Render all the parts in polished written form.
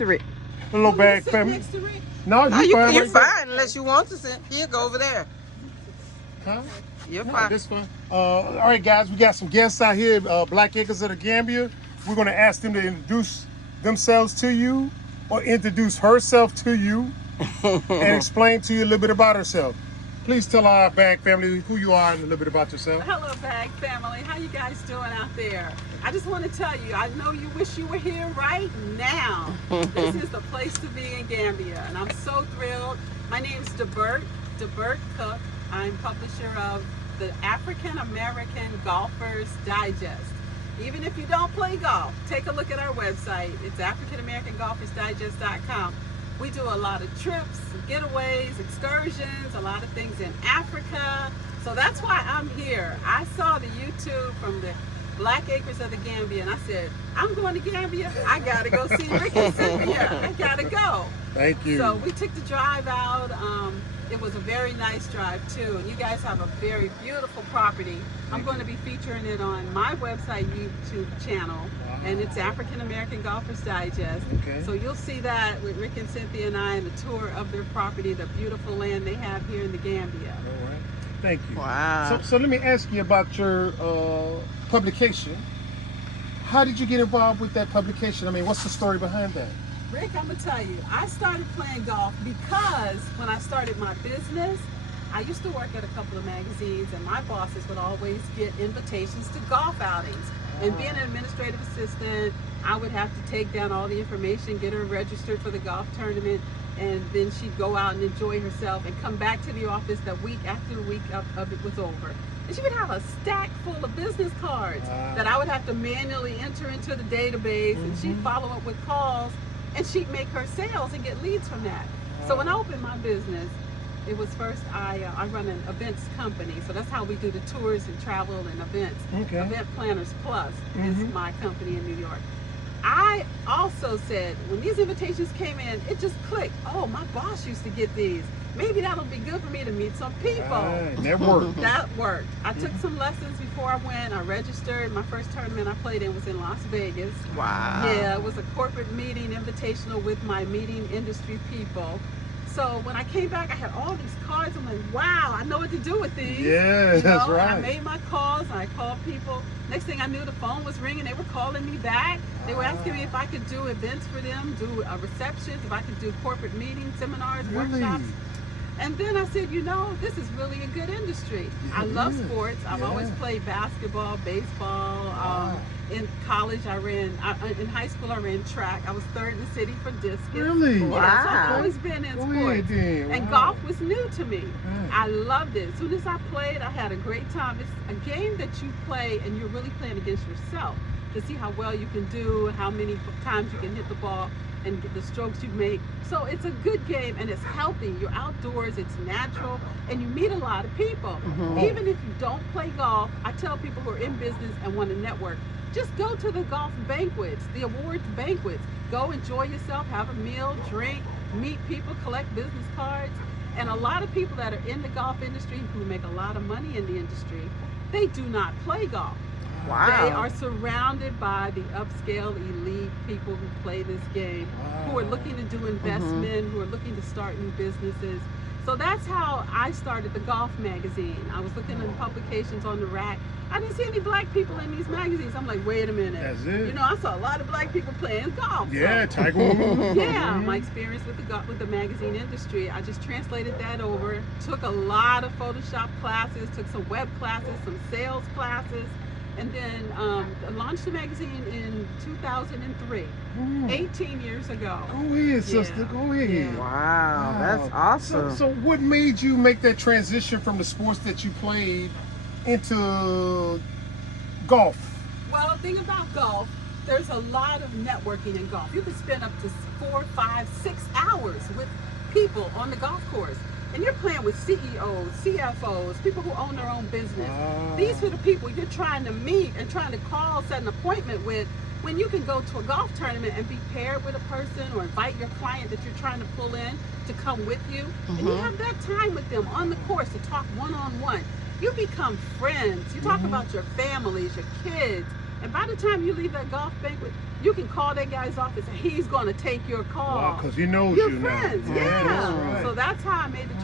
to Rick. The little bag Sit family. next to Rick. No, No, you fine you're right there. fine unless you want to sit. Here, go over there. Huh? You're No, fine. this fine. All right, guys, we got some guests out here, Black Acres of the Gambia. We're going to ask them to introduce themselves to you or introduce herself to you and explain to you a little bit about herself. Please tell our Bag family who you are and a little bit about yourself. Hello, Bag family. How you guys doing out there? I just want to tell you, I know you wish you were here right now. This is the place to be in Gambia, and I'm so thrilled. My name's DeBert Cook. I'm publisher of the African American Golfers Digest. Even if you don't play golf, take a look at our website. It's AfricanAmericanGolfersDigest.com. We do a lot of trips, getaways, excursions, a lot of things in Africa. So that's why I'm here. I saw the YouTube from the Black Acres of the Gambia, and I said, I'm going to Gambia. I got to go see Rick and Cynthia. I got to go. Thank you. So we took the drive out. It was a very nice drive too. And you guys have a very beautiful property. I'm going to be featuring it on my website YouTube channel. And it's African American Golfers Digest. Okay. So you'll see that with Rick and Cynthia and I, and the tour of their property, the beautiful land they have here in the Gambia. All right. Thank you. Wow. So let me ask you about your publication. How did you get involved with that publication? I mean, what's the story behind that? Rick, I'm gonna tell you, I started playing golf because when I started my business, I used to work at a couple of magazines, and my bosses would always get invitations to golf outings. And being an administrative assistant, I would have to take down all the information, get her registered for the golf tournament, and then she'd go out and enjoy herself and come back to the office the week after the week of it was over. And she would have a stack full of business cards that I would have to manually enter into the database, and she'd follow up with calls, and she'd make her sales and get leads from that. So when I opened my business, it was first, I run an events company, so that's how we do the tours and travel and events. Okay. Event Planners Plus is my company in New York. I also said, when these invitations came in, it just clicked. Oh, my boss used to get these. Maybe that'll be good for me to meet some people. Right. That worked. That worked. I took some lessons before I went. I registered. My first tournament I played in was in Las Vegas. Wow. Yeah, it was a corporate meeting invitational with my meeting industry people. So when I came back, I had all these cards. I'm like, wow, I know what to do with these. Yeah, you know? that's right. And I made my calls, and I called people. Next thing I knew, the phone was ringing. They were calling me back. They were asking me if I could do events for them, do receptions, if I could do corporate meetings, seminars, workshops. And then I said, you know, this is really a good industry. I love sports. I've always played basketball, baseball. In college, in high school, I ran track. I was third in the city for discus. Really? Yeah, Wow. so I've always been in sports. And golf was new to me. I loved it. As soon as I played, I had a great time. It's a game that you play, and you're really playing against yourself to see how well you can do, how many times you can hit the ball, and the strokes you make. So it's a good game, and it's healthy. You're outdoors, it's natural, and you meet a lot of people. Even if you don't play golf, I tell people who are in business and want to network, just go to the golf banquets, the awards banquets. Go enjoy yourself, have a meal, drink, meet people, collect business cards. And a lot of people that are in the golf industry who make a lot of money in the industry, they do not play golf. Wow. They are surrounded by the upscale elite people who play this game, who are looking to do investment, who are looking to start new businesses. So that's how I started the golf magazine. I was looking at publications on the rack. I didn't see any black people in these magazines. I'm like, wait a minute. That's it. You know, I saw a lot of black people playing golf. Yeah, So, Tiger Woods. yeah, my experience with the magazine industry, I just translated that over, took a lot of Photoshop classes, took some web classes, some sales classes, and then launched the magazine in 2003, 18 years ago. Go ahead, sister. Go ahead. Yeah. Wow, that's awesome. So what made you make that transition from the sports that you played into golf? Well, the thing about golf, there's a lot of networking in golf. You can spend up to 4, 5, 6 hours with people on the golf course. And you're playing with CEOs, CFOs, people who own their own business. These are the people you're trying to meet and trying to call, set an appointment with, when you can go to a golf tournament and be paired with a person or invite your client that you're trying to pull in to come with you. And you have that time with them on the course to talk one-on-one. You become friends. You talk about your families, your kids. And by the time you leave that golf banquet, You can call that guy's office and he's going to take your call. Wow, because he knows You're you friends, now. yeah. That's right. So that's how I made the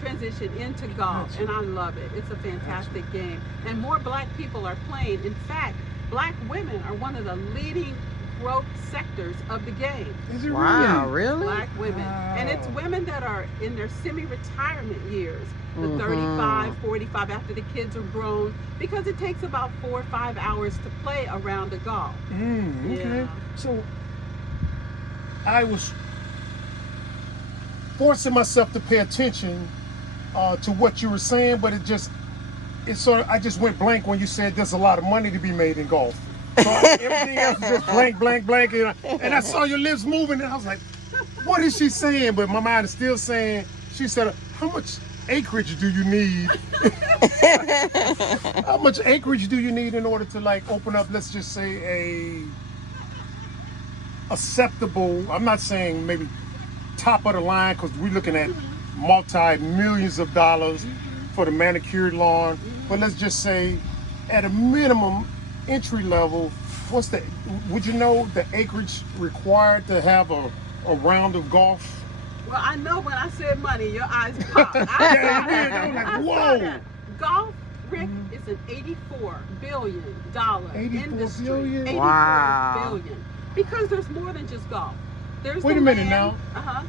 transition into golf, and I love it. It's a fantastic game, and more black people are playing. In fact, black women are one of the leading growth sectors of the game. Is it Wow, really? really? Black women. And it's women that are in their semi-retirement years, the 35, 45, after the kids are grown, because it takes about 4 or 5 hours to play a round of golf. Okay. Yeah. So I was forcing myself to pay attention to what you were saying, but it sort of, I just went blank when you said there's a lot of money to be made in golf. So everything else was just blank, blank, blank. And I saw your lips moving, and I was like, what is she saying? But my mind is still saying, she said, how much acreage do you need? How much acreage do you need in order to like open up, let's just say, a acceptable, I'm not saying maybe top of the line, because we're looking at multi-millions of dollars for the manicured lawn, but let's just say at a minimum entry level, would you know the acreage required to have a round of golf? Well, I know when I said money, your eyes popped. Yeah, it did. I was like, whoa. Golf, Rick, is an $84 billion 84 industry. billion? 84 Wow. billion. Because there's more than just golf. There's Wait the a minute land. now.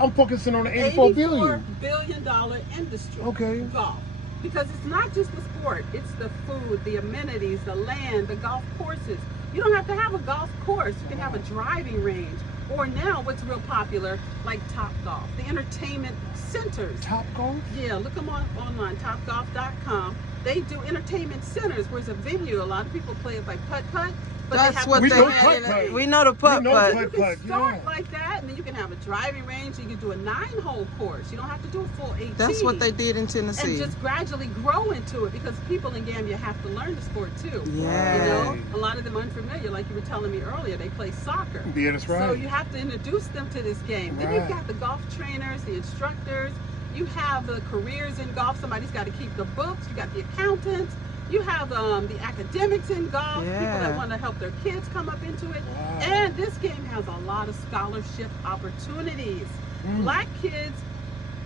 I'm focusing on the $84 billion. $84 billion industry. Okay. Golf. Because it's not just the sport, it's the food, the amenities, the land, the golf courses. You don't have to have a golf course. You can have a driving range. Or now what's real popular, like Top Golf, the entertainment centers. Top golf? Yeah, look them online, topgolf.com. They do entertainment centers, where it's a venue. A lot of people play it by putt-putt. But That's they have what We they know had. putt-putt. We know the putt know putt. you putt-putt. can start yeah. like that, and then you can have a driving range. You can do a 9-hole course. You don't have to do a full 18. That's what they did in And Tennessee. just gradually grow into it, because people in Gambia have to learn the sport too. Yeah. You know, a lot of them unfamiliar, like you were telling me earlier, they play soccer. Yeah, that's right. So you have to introduce them to this game. Then you've got the golf trainers, the instructors. You have the careers in golf. Somebody's got to keep the books. You got the accountants. You have the academics in golf, people that want to help their kids come up into it. Wow. And this game has a lot of scholarship opportunities. Black kids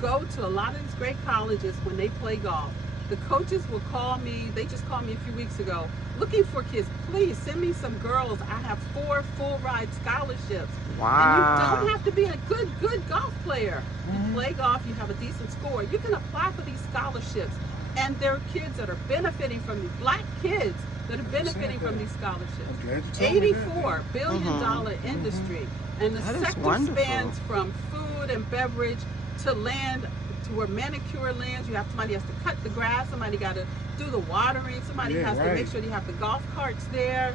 go to a lot of these great colleges when they play golf. The coaches will call me. They just called me a few weeks ago looking for kids. Please send me some girls. I have 4 full ride scholarships. Wow. And you don't have to be a good golf player. You play golf, you have a decent score. You can apply for these scholarships. And there are kids that are benefiting from these, black kids that are benefiting from these scholarships. $84 billion industry. And the That is sector wonderful. spans from food and beverage to land, to where manicure lands. Somebody has to cut the grass, somebody got to do the watering, somebody has to make sure you have the golf carts there.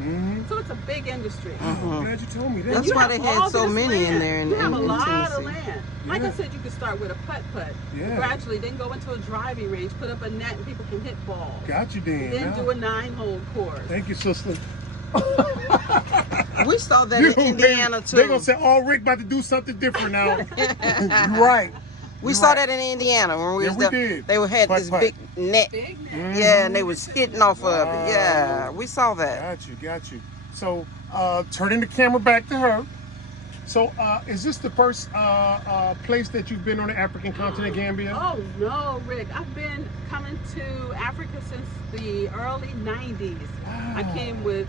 So it's a big industry. I'm glad you told me that. That's You why have they had all so this many in land. there in You have a in lot of Tennessee. land. Like I said, you can start with a putt-putt. Yeah. Gradually, then go into a driving range, put up a net, and people can hit balls. Got you, Dan. Then Now. do a 9-hole course. Thank you, sister. We saw that You, in Indiana too. They're going to say, oh, Rick about to do something different now. You're right. We saw that in Indiana when we Yeah, was we there. did. They had this Putt-putt. big net. Big net. Yeah, and they was hitting off of it. Yeah, we saw that. Got you. So, turning the camera back to her. So, is this the first place that you've been on the African continent, Gambia? Oh, no, Rick. I've been coming to Africa since the early 90s. I came with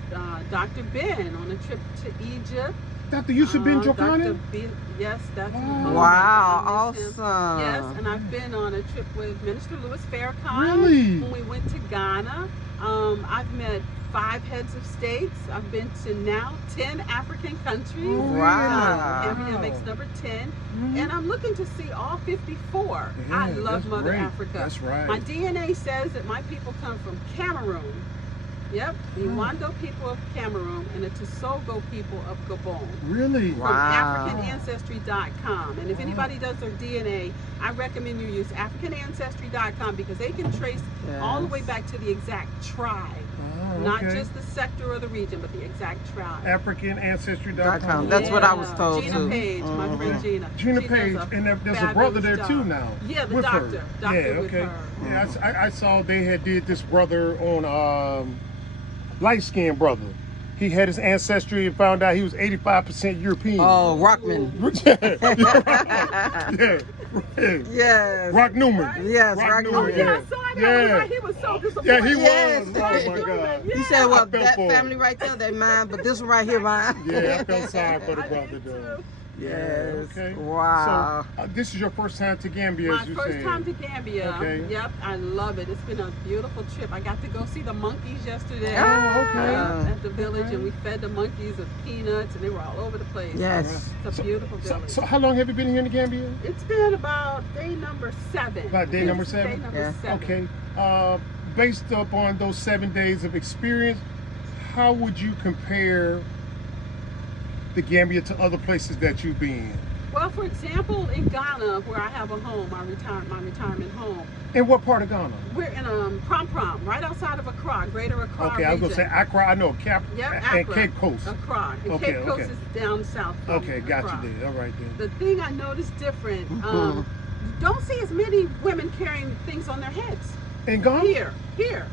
Dr. Ben on a trip to Egypt. Dr. Yusuf bin Dr. Jokane? Yes, that's Wow, I miss him. awesome. Yes, and I've been on a trip with Minister Louis Farrakhan. Really? When we went to Ghana. I've met 5 heads of states. I've been to now 10 African countries. Wow. Gambia makes number 10. And I'm looking to see all 54. Yeah, I love that's Mother great. Africa. That's right. My DNA says that my people come from Cameroon. Yep, the Wando people of Cameroon and the Tosogo people of Gabon. Really? From Wow. AfricanAncestry.com. And if anybody does their DNA, I recommend you use AfricanAncestry.com, because they can trace all the way back to the exact tribe. Oh, Not okay. just the sector or the region, but the exact tribe. AfricanAncestry.com. That's what I was told Gina too. Page, my friend Gina. Gina She Page, does and there's a fabulous brother there job. too now. Yeah, the with doctor. her. Doctor Yeah, with okay. her. Yeah, I saw they had did this brother on light skinned brother. he had his ancestry and found out he was 85% European. Oh, Rockman. Yeah. Yes. Rock Newman. Yes, Rock Rock Newman. Newman. Yeah, I saw that. Yeah. He was so disappointed. Yeah, he Yes. was. Oh my God. He said, well, I felt that for him. family right there, they mine, but this one right here, mine. Yeah, I felt sorry for the I brother did though. too. Yes. Okay. Wow. So this is your first time to Gambia, My as you first said. time to Gambia. Okay. Yep, I love it. It's been a beautiful trip. I got to go see the monkeys yesterday. Oh, okay. At the village, and we fed the monkeys with peanuts, and they were all over the place. Yes. It's a beautiful village. So how long have you been here in the Gambia? It's been about day number 7. About day number 7? Day number Yeah. 7. Okay. Based upon those 7 days of experience, how would you compare the Gambia to other places that you've been? Well, for example, in Ghana, where I have a home, my retirement home, In what part of Ghana? we're in Prom, right outside of Accra, Greater Accra Okay, I was going to say region. Accra. I know Cap Yep, and Accra. Cape Coast. Accra. And Okay, Cape Coast okay. is down south from Okay, got Accra. you there. All right then. The thing I noticed different, Mhm. you don't see as many women carrying things on their heads. In Ghana? Here.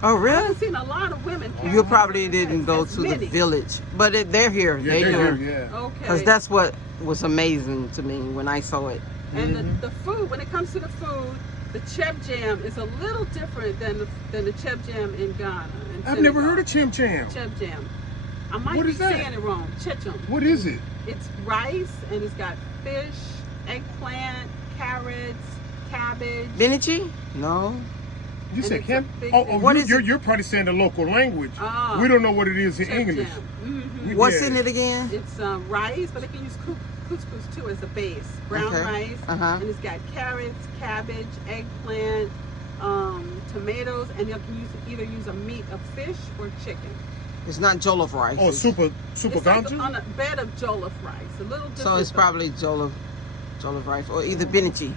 Oh, I really? haven't seen a lot of women carrying You things probably on their didn't heads. go As to the many. village, but they're here. Yeah, They they're do. here, yeah. Okay. Because that's what was amazing to me when I saw it. And Mhm. the food, when it comes to the food, the cheb jam is a little different than the cheb jam in Ghana. And I've never heard of chim cham. cheb jam. I might What be is that? saying it wrong. Chechum. What is it? It's rice, and it's got fish, eggplant, carrots, cabbage. Benichi? No. You And said it's Kim? a big- What is it? You're probably saying the local language. Ah. We don't know what it is in Cheb English. jam. Mhm. What's Yeah. in it again? It's rice, but they can use couscous too as a base. Brown Okay. rice, Uh-huh. and it's got carrots, cabbage, eggplant, tomatoes, and you can either use a meat of fish or chicken. It's not jollof rice. Oh, It's- super It's like ganja? on a bed of jollof rice. A little different. So it's though. probably jollof rice or either benichi.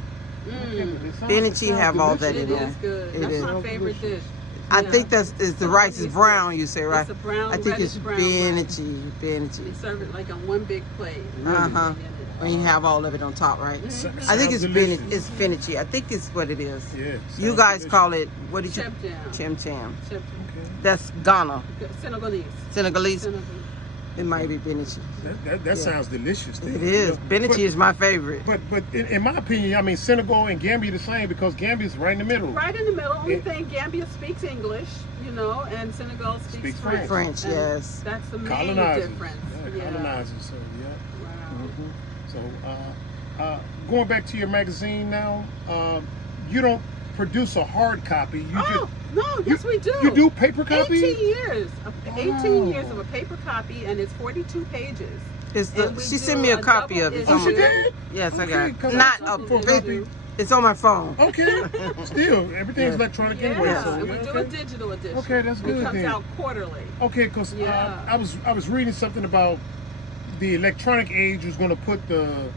Mm. Benichi have all that It in there. is good. It That's is. my favorite dish. I Yeah. think is the rice is brown. You say right? It's a brown, I think reddish it's brown rice. benichi. They Benichi. serve it like on one big plate. Uh-huh. When you have all of it on top, right? Mhm. I think it's Sounds delicious. It's benichi. I think it's what it is. Yeah. You sounds guys delicious. call it what did you? Cheb jam. Chim cham. Cheb jam. Okay. That's Ghana. Senegalese. Senegalese. Senegalese. It might be benichi. That Yeah. sounds delicious. Then. It is. Yeah. Benichi is my favorite. But in my opinion, I mean Senegal and Gambia the same because Gambia's right in the middle. Right in the middle. Only Yeah. thing, Gambia speaks English, and Senegal speaks French. French, And yes. That's the main Colonizers. difference. Yeah, colonizers. So yeah. Wow. So going back to your magazine now, you don't produce a hard copy. You Oh, no, yes we do. you do paper copies? 18 years. Wow. 18 years of a paper copy, and it's 42 pages. It's And we she do sent me a a copy double of it. issue. Oh, she somewhere. did? Yes, I Okay, got it. come Not on. a Double paper. issue. It's on my phone. Okay. Still, everything's Yeah. electronic Yeah, anyway. So, and we yeah, do a okay. digital edition. Okay, that's good It comes then. out quarterly. Okay, because Yeah. I was reading something about the electronic age was going to put the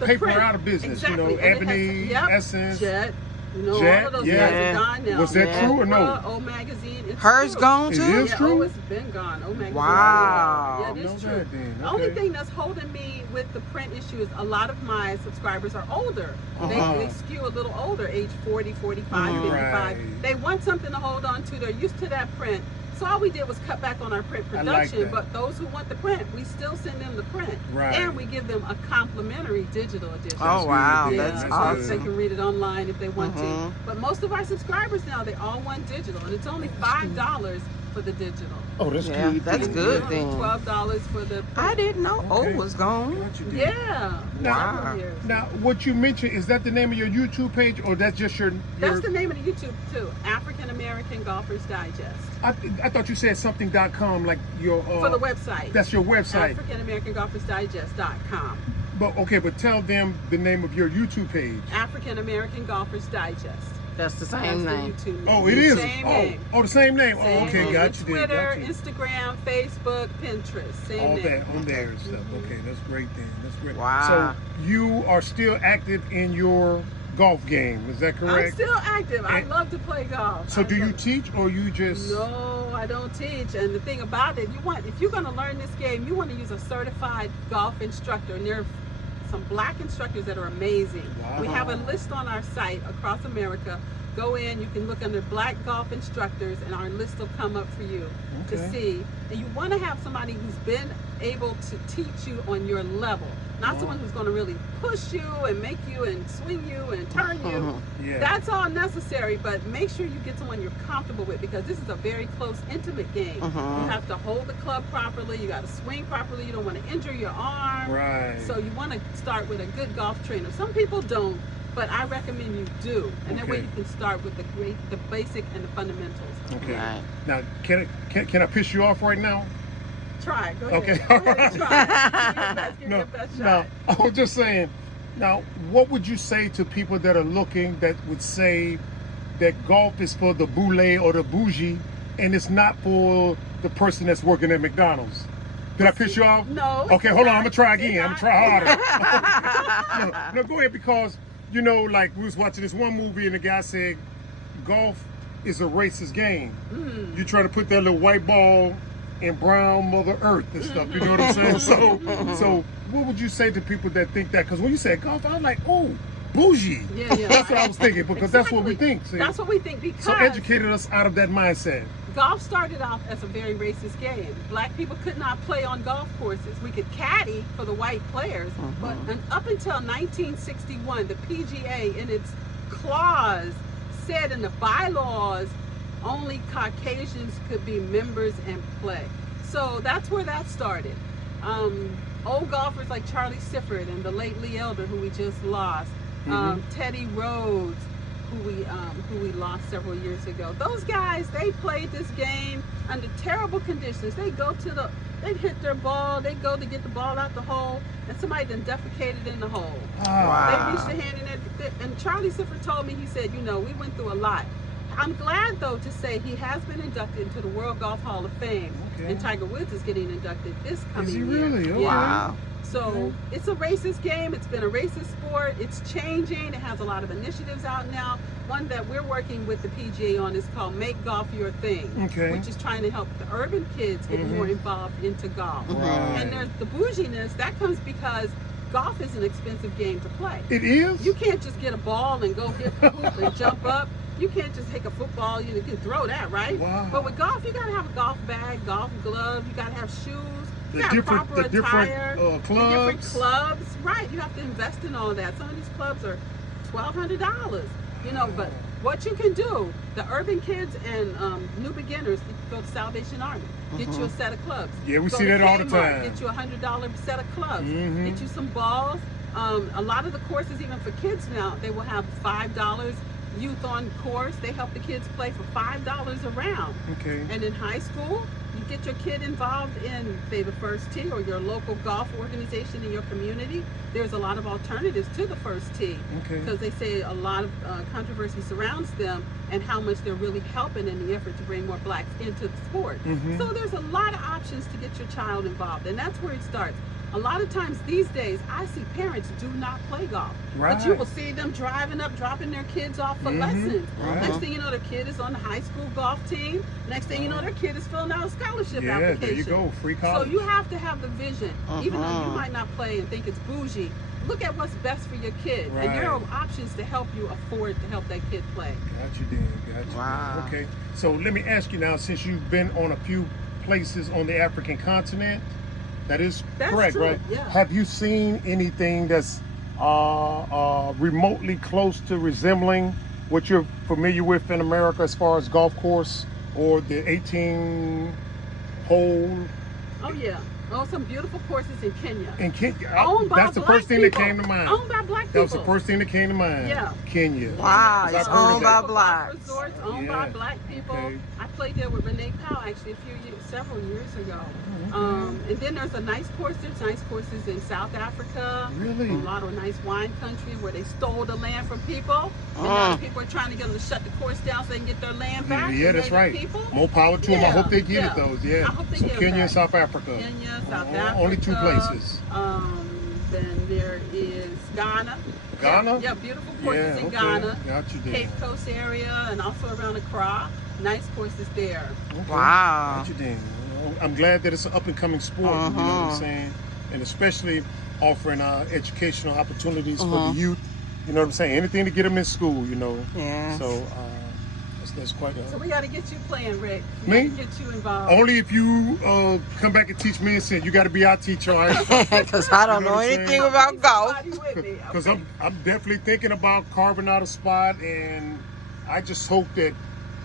paper print. out of business. Exactly. You know, And it Ebony, has- yep, Essence. Jet. Jet, All of those yeah. guys are gone now. Was that Yeah. true or no? Oprah, O Magazine. It's Hers true. gone It too? is Yeah, true? Oh, it's been gone. O Magazine. Wow. Yeah, it No is true. bad then. The only Okay. thing that's holding me with the print issue is a lot of my subscribers are older. Uh-huh. They skew a little older, age 40, 45, Mhm. 55. Right. They want something to hold on to. They're used to that print. So all we did was cut back on our print I like production, that. but those who want the print, we still send them the print. Right. And we give them a complimentary digital edition. Oh wow, good. that's so awesome. they can read it online if they want Mhm. to. But most of our subscribers now, they all want digital, and it's only $5 for the digital. Oh, that's Yeah, good. that's then. good Yeah. then. $12 for the I print. didn't know Okay. O was gone. Got you, then. Yeah. Wow. several years. Now, what you mentioned, is that the name of your YouTube page or that's just your That's the name of the YouTube too. African American Golfers Digest. I thought you said something.com like your For the website. that's your website. African American Golfers Digest.com. But tell them the name of your YouTube page. African American Golfers Digest. That's the That's same the name. YouTube name. Oh, it is. Same Oh, name. oh, the same name. Same Oh, okay, name. got you. then, Twitter, got you. Instagram, Facebook, Pinterest. Same All name. that on there and stuff. Okay, that's great then. That's great. Wow. So you are still active in your golf game, is that I'm correct? still active. I And- love to play golf. So I do you love it. teach or you just? No, I don't teach. And the thing about it, if you're going to learn this game, you want to use a certified golf instructor, and there are some black instructors that are amazing. Wow. We have a list on our site across America. Go in, you can look under black golf instructors, and our list will come up for you to see. And you want to have somebody who's been able to teach you on your level, not someone who's going to really push you and make you and swing you and turn you. Yeah. That's all necessary, but make sure you get someone you're comfortable with, because this is a very close, intimate game. You have to hold the club properly, you got to swing properly, you don't want to injure your arm. Right. So you want to start with a good golf trainer. Some people don't, but I recommend you do, and that way you can start with the basic and the fundamentals. Okay. Right. Now, can I piss you off right now? Try. Go ahead. Okay. Go ahead, try. Give me your best shot. I was just saying. Now, what would you say to people that are looking that would say that golf is for the boule or the bougie, and it's not for the person that's working at McDonald's? Did I piss you off? No. Okay, hold on. I'm gonna try again. I'm gonna try harder. No, go ahead, because you know, like we was watching this one movie and the guy said, golf is a racist game. You try to put that little white ball in brown Mother Earth and stuff. You know what I'm saying? So what would you say to people that think that? Because when you said golf, I was like, oh, bougie. Yeah. That's what I was thinking, because that's what we think. See? That's what we think, because So educated us out of that mindset. golf started off as a very racist game. Black people could not play on golf courses. We could caddy for the white players, but up until 1961, the PGA in its clause said in the bylaws only Caucasians could be members and play. So that's where that started. Old golfers like Charlie Sifford and the late Lee Elder, who we just lost, Teddy Rhodes, who we lost several years ago. Those guys, they played this game under terrible conditions. They'd hit their ball, they'd go to get the ball out the hole, and somebody then defecated in the hole. Wow. They reached their hand in it, and Charlie Sifford told me, he said, you know, we went through a lot. I'm glad, though, to say he has been inducted into the World Golf Hall of Fame, and Tiger Woods is getting inducted this coming year. Is he really? Okay. Wow. So it's a racist game. It's been a racist sport. It's changing. It has a lot of initiatives out now. One that we're working with the PGA on is called Make Golf Your Thing, which is trying to help the urban kids get more involved into golf. And there's the bouginess that comes because golf is an expensive game to play. It is? You can't just get a ball and go hit the hoop and jump up. You can't just take a football, you can throw that, right? Wow. But with golf, you gotta have a golf bag, golf gloves, you gotta have shoes, you gotta have proper attire, different clubs. the different clubs, right? You have to invest in all that. Some of these clubs are $1,200, you know, but what you can do, the urban kids and new beginners, go to Salvation Army, get you a set of clubs. Yeah, we Go see to that all the Kmart, time. Get you a $100 set of clubs, get you some balls. A lot of the courses, even for kids now, they will have $5 youth on course. They help the kids play for $5 a round. Okay. And in high school, you get your kid involved in, say, the First Tee or your local golf organization in your community. There's a lot of alternatives to the First Tee, because they say a lot of controversy surrounds them and how much they're really helping in the effort to bring more blacks into the sport. So there's a lot of options to get your child involved, and that's where it starts. A lot of times these days, I see parents do not play golf. But you will see them driving up, dropping their kids off for lessons. Next thing you know, their kid is on the high school golf team. Next thing you know, their kid is filling out a scholarship application. There you go, free college. So you have to have the vision. Even though you might not play and think it's bougie, look at what's best for your kid. And there are options to help you afford to help that kid play. Got you, Dan. Got you. Wow. Okay, so let me ask you now, since you've been on a few places on the African continent, that's correct, true, right? yeah. Have you seen anything that's remotely close to resembling what you're familiar with in America as far as golf course or the 18 hole? Oh yeah. Oh, some beautiful courses in Kenya. In Kenya, Owned by that's the black first thing that people. came to mind. Owned by black people. That was the first thing that came to mind. Yeah. Kenya. Wow, it's owned by Golf blacks. Resorts owned by black people. Okay. I played there with Renee Powell actually several years ago. And then there's nice courses in South Africa. Really? A lot of nice wine country where they stole the land from people. And now people are trying to get them to shut the course down so they can get their land back. Yeah, that's right. People. More power to them. I hope they get it, those. I hope they So get it Kenya back. and South Africa. Kenya, South Africa. Only two places. Then there is Ghana. Ghana? Yeah, beautiful courses in Ghana. Got you there. Cape Coast area and also around Accra. Nice courses there. Wow. Got you there. I'm glad that it's an up and coming sport. You know what I'm saying? and especially offering educational opportunities for the youth. You know what I'm saying? Anything to get them in school, you know. Yeah. So that's quite So we got to get you playing, Rick. We Me? gotta get you involved. only if you come back and teach me and say you got to be our teacher. All right? Because I don't You know know what I'm anything saying? about golf. Because I'm definitely thinking about carving out a spot, and I just hope that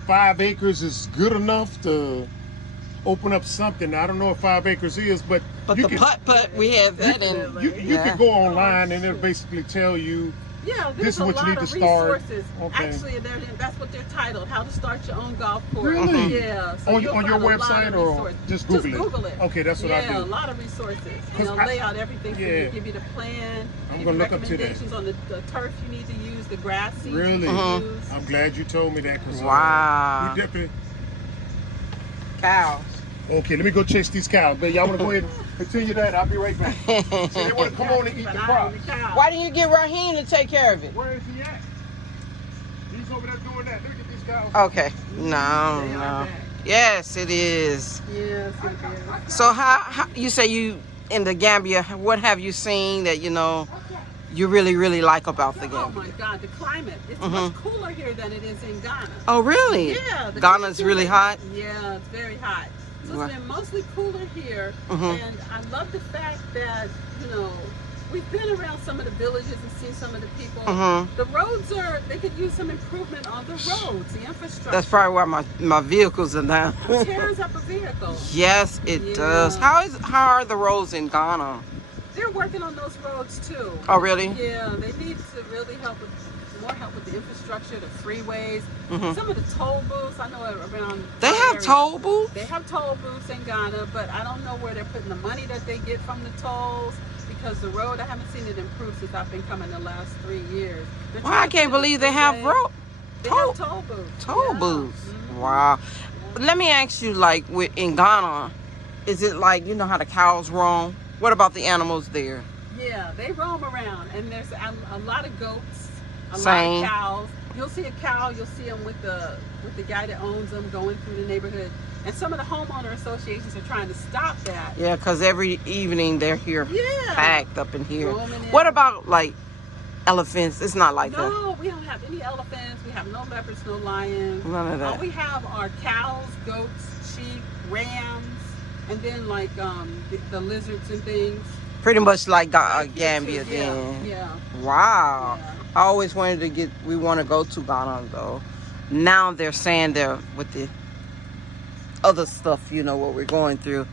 5 acres is good enough to open up something. I don't know if 5 acres is, but But you the putt, we have that in. you can go online and it'll basically tell you Yeah, this there's is a what you lot need to of start. resources. Okay. Actually, that's what they're titled, How to Start Your Own Golf Course. Really? Yeah. So On you'll your find a lot website of or resources. just Google it? it. Okay, that's what I Yeah, do. a lot of resources. 'Cause They'll lay out everything for you, give you the plan, I'm give gonna you look up to that. recommendations on the turf you need to use, the grass seeds Really? you need to use. I'm glad you told me that. 'Cause, Wow. we definitely. Cows. Okay, let me go chase these cows. But y'all want to go ahead and continue that? I'll be right back. So they want to come on and eat the crops. Why didn't you get Raheem to take care of it? Where is he at? He's over there doing that. Look at these cows. Okay. No. Yes, it is. Yes, it is. So how you say you in the Gambia, what have you seen that, you know, you really like about the Oh Gambia? my God, the climate. It's much cooler here than it is in Ghana. Oh, really? Yeah. Ghana's really hot? Yeah, it's very hot. So Wow. it's been mostly cooler here. And I love the fact that, you know, we've been around some of the villages and seen some of the people. The roads they could use some improvement on the roads, the infrastructure. That's probably why my vehicles are down. It tears up a vehicle. Yes, it does. How are the roads in Ghana? They're working on those roads too. Oh, really? Yeah, they need to really more help with the infrastructure, the freeways, some of the toll booths. I know around. They have toll booths? They have toll booths in Ghana, but I don't know where they're putting the money that they get from the tolls, because the road, I haven't seen it improve since I've been coming the last 3 years. Well, I can't believe they have They have toll booths. Toll booths. Wow. Let me ask you, like in Ghana, is it like, you know how the cows roam? What about the animals there? Yeah, they roam around, and there's a lot of goats, a Same. lot of cows. You'll see a cow, you'll see them with the guy that owns them going through the neighborhood. And some of the homeowner associations are trying to stop that. Yeah, because every evening they're here packed up in here. Roaming in. What about like elephants? It's not like that. No, we don't have any elephants. We have no leopards, no lions. None of that. All we have are cows, goats, sheep, rams, and then like the lizards and things. Pretty much like Right, Gambia yeah, then. Yeah. Wow. Yeah. I always wanted to we want to go to Ghana though. Now they're saying they're with the other stuff, you know, what we're going through.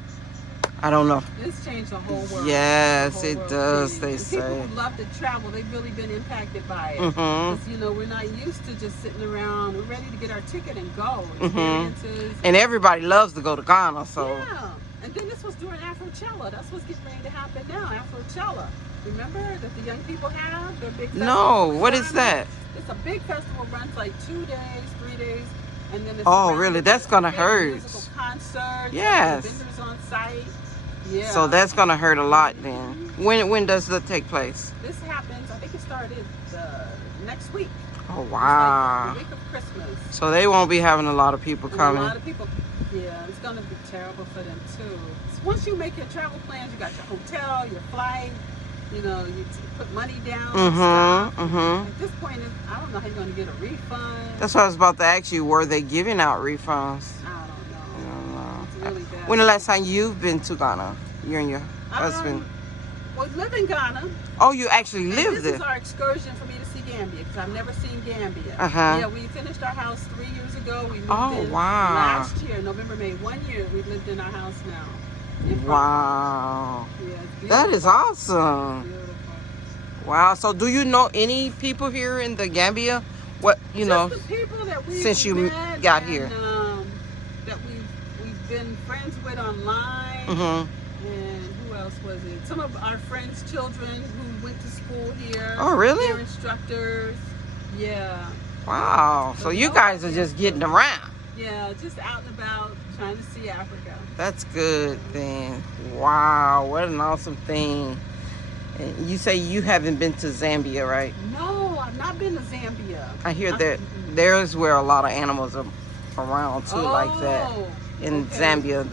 I don't know. It's changed the whole world. Yes, The whole it world does, changed. they And say. people who love to travel, they've really been impacted by it. Mhm. Because, you know, we're not used to just sitting around. We're ready to get our ticket and go. Experiences. And everybody loves to go to Ghana, so. Yeah. And then this was during Afrochella. That's what's getting ready to happen now, Afrochella. Remember that the young people have their big festival? No, what is Ghana? that? It's a big festival, runs like 2 days, 3 days. And then it's Oh, around really? with That's gonna big hurt. Musical concerts. Yes. Vendors on site. Yeah. So that's gonna hurt a lot then. When does that take place? This happens, I think it started next week. Oh It's wow. like the week of Christmas. So they won't be having a lot of people And coming. a lot of people, yeah, it's gonna be terrible for them too. So once you make your travel plans, you got your hotel, your flight, you know, you put money down. At this point, I don't know how you're gonna get a refund. That's what I was about to ask you. Were they giving out refunds? I don't know. I don't know. It's really bad. When the last time you've been to Ghana? You and your husband? We live in Ghana. Oh, you actually And live this there? is our excursion for me to see Gambia, because I've never seen Gambia. Uh-huh. Yeah, we finished our house 3 years ago. We moved Oh, in wow. last year, November, May. 1 year we lived in our house now. in Wow. Yeah, it's That is beautiful. awesome. Beautiful. Wow. So do you know any people here in the Gambia? What, you know, Just the people that we've since you met got and, here. That we've been friends with online. And who else was it? Some of our friends' children who went to school here. Oh, really? They're instructors. Yeah. Wow. So you guys are just getting around. Yeah, just out and about trying to see Africa. That's good then. Wow. What an awesome thing. And you say you haven't been to Zambia, right? No, I've not been to Zambia. I hear that there's where a lot of animals are around too, like that. In okay. Zambia,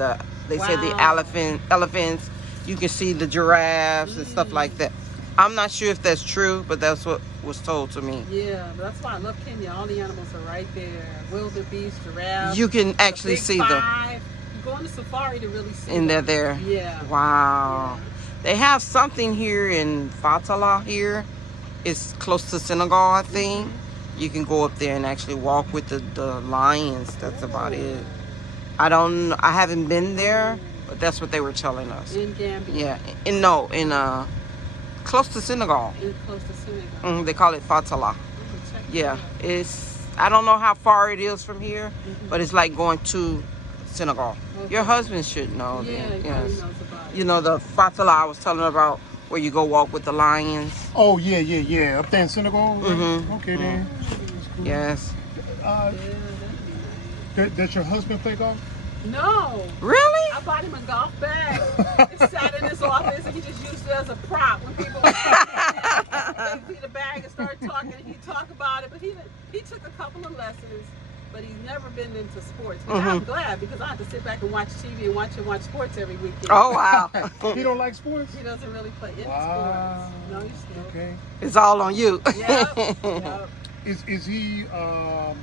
they say the Wow. elephants you can see the giraffes and stuff like that. I'm not sure if that's true, but that's what was told to me. Yeah, that's why I love Kenya. All the animals are right there. Wildebeest, giraffes. You can actually the big see five. You go on the safari to really see and they're them. there. Yeah. Wow. Yeah. They have something here in Fatala here. It's close to Senegal, I think. You can go up there and actually walk with the lions. That's about it. I haven't been there, but that's what they were telling us. In Gambia. Yeah. Close to Senegal. Close to Senegal. They call it Fatala. Yeah. I don't know how far it is from here, but it's like going to Senegal. Okay. Your husband should know. Yeah, he knows about it. You know the Fatala I was telling about, where you go walk with the lions. Oh yeah. Up there in Senegal. Right? Okay then. Cool. Yes. Does your husband play golf? No. Really? I bought him a golf bag. It sat in his office and he just used it as a prop when people were talking. They'd see the bag and start talking and he'd talk about it. But he took a couple of lessons, but he's never been into sports. Which I'm glad, because I have to sit back and watch TV and watch sports every weekend. Oh wow. He don't like sports? He doesn't really play any sports. No, he's still. Okay. It's all on you. Yep. Is he a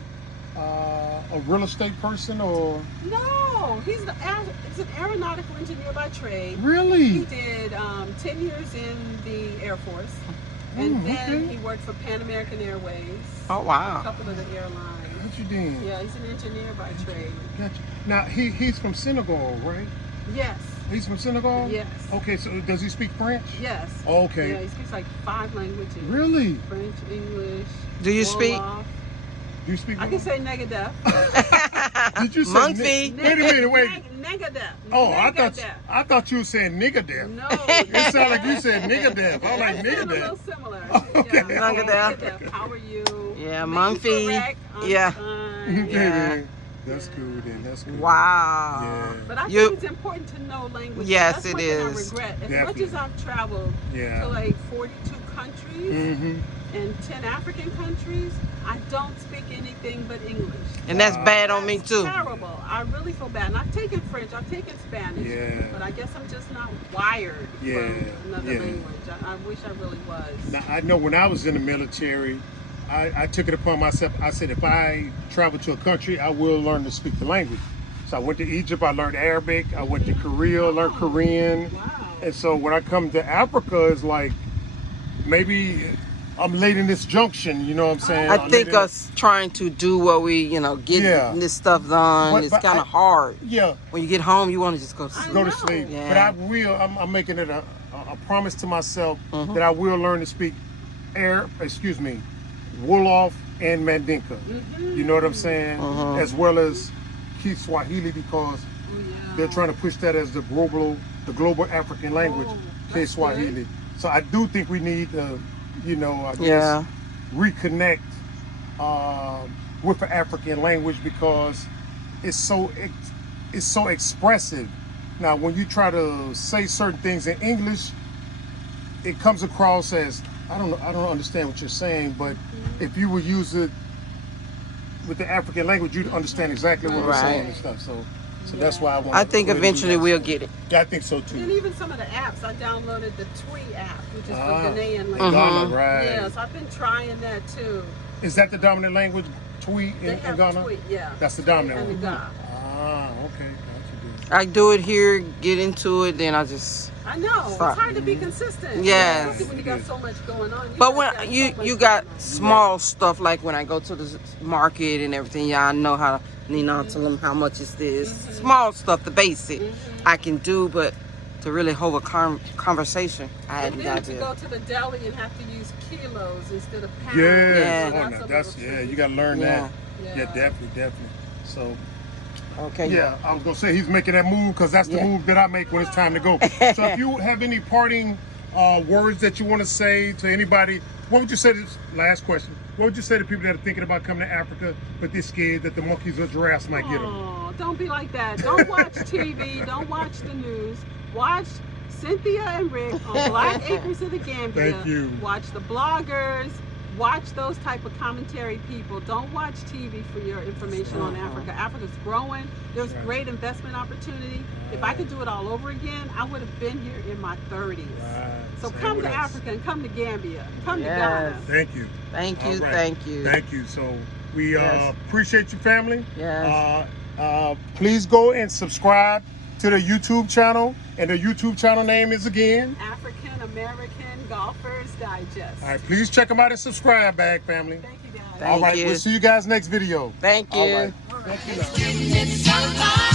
real estate person or? No, he's an aeronautical engineer by trade. Really? He did 10 years in the Air Force, and then he worked for Pan American Airways. Oh wow. A couple of the airlines. What you doing? Yeah, he's an engineer by trade. Gotcha. Now he's from Senegal, right? Yes. He's from Senegal? Yes. Okay, so does he speak French? Yes. Okay. Yeah, he speaks like 5 languages. Really? French, English. Do you speak? Do you speak? I can say Negadev. Did you say Monkey? Wait a minute, wait. Negadev. Oh, I thought you were saying nigga death. No. It sounded like you said nigga death. I was like That nigga sound a little death. similar. Okay. Yeah. Negadev. How are you? Yeah, Maybe Mumphy. correct, I'm Yeah. fine. Yeah. That's cool then. That's cool. Wow. Yeah. But I think it's important to know language. Yes, That's it one thing I is. regret. As Definitely. much as I've traveled to like 42 countries and 10 African countries, I don't speak anything but English. And that's bad on me too. Terrible. I really feel bad. And I've taken French, I've taken Spanish, but I guess I'm just not wired for another language. I wish I really was. Now, I know when I was in the military, I took it upon myself. I said, if I travel to a country, I will learn to speak the language. So I went to Egypt, I learned Arabic. I went to Korea, learned Korean. Wow. And so when I come to Africa, it's like, maybe I'm late in this junction, you know what I'm saying? I think us trying to do what we, get this stuff done, it's kind of hard. Yeah. When you get home, you want to just go to sleep. Go to sleep. Yeah. But I'm making it a promise to myself that I will learn to speak Wolof and Mandinka. You know what I'm saying? As well as Kiswahili, because they're trying to push that as the global African language, Kiswahili. So I do think we need to, I guess, reconnect with the African language, because it's so expressive. Now, when you try to say certain things in English, it comes across as, I don't understand what you're saying, but if you would use it with the African language, you'd understand exactly what we're saying and stuff. So that's why I think eventually we'll get it. Yeah, I think so too. And even some of the apps, I downloaded the Twi app, which is the Ghanaian language. Ghana, right? Yeah, so I've been trying that too. Is that the dominant language, Twi in Ghana? Twi, yeah. That's the dominant and one. the Ga. Okay. I do it here, get into it, then I just. I know. It's hard to be consistent. Yes. Especially when you got so much going on. But when you got small stuff, like when I go to the market and everything, I know how to tell them how much is this. Small stuff, the basic, I can do, but to really hold a conversation, I hadn't got to go to the deli and have to use kilos instead of pounds. You got to learn that. Yeah, definitely. So. Okay. Yeah, I was gonna say he's making that move, because that's the move that I make when it's time to go. So if you have any parting words that you want to say to anybody, what would you say to this last question? What would you say to people that are thinking about coming to Africa but they're scared that the monkeys or giraffes might get them? Oh, don't be like that. Don't watch TV. Don't watch the news. Watch Cynthia and Rick on Black Acres of the Gambia. Thank you. Watch the bloggers. watch those type of commentary people. Don't watch TV for your information on Africa. Africa's growing. There's great investment opportunity. If I could do it all over again, I would have been here in my 30s. So come to Africa and come to Gambia. Come to Ghana. Thank you. Thank you. All right. Thank you. Thank you. So we appreciate you, family. Yes. Please go and subscribe to the YouTube channel. And the YouTube channel name is again African American Golfers Digest. All right, please check them out and subscribe back, family. Thank you, guys. Thank All right, you. we'll see you guys next video. Thank you. All right. Thank you.